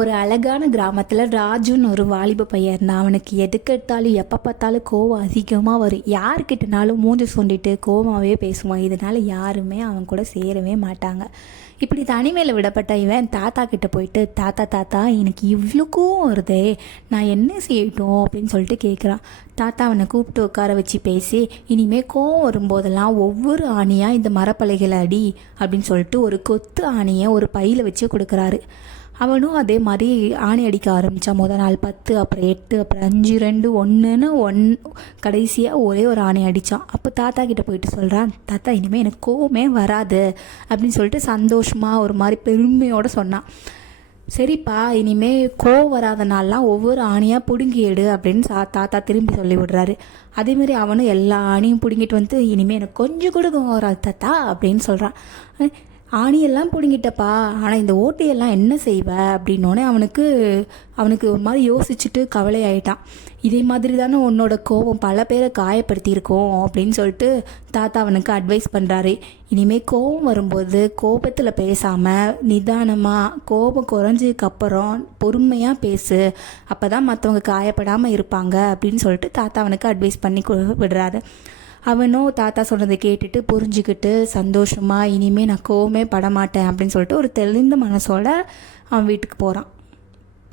ஒரு அழகான கிராமத்தில் ராஜுன்னு ஒரு வாலிப பையன் இருந்தான். அவனுக்கு எதுக்கெடுத்தாலும் எப்போ பார்த்தாலும் கோவம் அதிகமாக வரும். யார்கிட்டனாலும் மூஞ்சி சொண்டிட்டு கோவமாகவே பேசுவான். இதனால் யாருமே அவன் கூட சேரவே மாட்டாங்க. இப்படி தனிமையில் விடப்பட்ட இவன் தாத்தா கிட்டே போயிட்டு, தாத்தா தாத்தா எனக்கு இவ்வளோ கோவம் வருதே, நான் என்ன செய்யட்டும் அப்படின்னு சொல்லிட்டு கேட்குறான். தாத்தா அவனை கூப்பிட்டு உட்கார வச்சு பேசி, இனிமேல் கோவம் வரும்போதெல்லாம் ஒவ்வொரு ஆணியாக இந்த மரப்பலைகளை அடி அப்படின்னு சொல்லிட்டு ஒரு கொத்து ஆணியை ஒரு பையில் வச்சு கொடுக்குறாரு. அவனும் அதே மாதிரி ஆணி அடிக்க ஆரம்பித்தான். நாள் 10, அப்புறம் 8, அப்புறம் 5, 2, 1 கடைசியாக ஒரே ஒரு ஆணி அடித்தான். அப்போ தாத்தா கிட்டே போயிட்டு சொல்கிறான், தாத்தா இனிமேல் எனக்கு கோவமே வராது அப்படின்னு சொல்லிட்டு சந்தோஷமாக ஒரு மாதிரி பெருமையோடு சொன்னான். சரிப்பா, இனிமேல் கோவம் வராத நாள்லாம் ஒவ்வொரு ஆணியாக பிடுங்கி எடு அப்படின்னு தாத்தா திரும்பி சொல்லி விடுறாரு. அதேமாரி அவனும் எல்லா ஆணியும் பிடுங்கிட்டு வந்து, இனிமேல் எனக்கு கொஞ்சம் கூட கோவம் வராது தாத்தா அப்படின்னு சொல்கிறான். ஆணியெல்லாம் பிடுங்கிட்டப்பா, ஆனால் இந்த ஓட்டையெல்லாம் என்ன செய்வ அப்படின்னோடனே அவனுக்கு ஒரு மாதிரி யோசிச்சுட்டு கவலையாயிட்டான். இதே மாதிரி தானே உன்னோட கோபம் பல பேரை காயப்படுத்தியிருக்கோம் அப்படின்னு சொல்லிட்டு தாத்தா அவனுக்கு அட்வைஸ் பண்ணுறாரு. இனிமேல் கோபம் வரும்போது கோபத்தில் பேசாமல் நிதானமாக கோபம் குறைஞ்சதுக்கப்புறம் பொறுமையாக பேசு, அப்போ தான் மற்றவங்க காயப்படாமல் இருப்பாங்க அப்படின்னு சொல்லிட்டு தாத்தா அவனுக்கு அட்வைஸ் பண்ணி விடுறாரு. அவனும் தாத்தா சொன்னதை கேட்டுட்டு புரிஞ்சுக்கிட்டு சந்தோஷமாக இனிமேல் நான் கோவமே படமாட்டேன் அப்படின்னு சொல்லிட்டு ஒரு தெளிந்த மனசோட அவன் வீட்டுக்கு போகிறான்.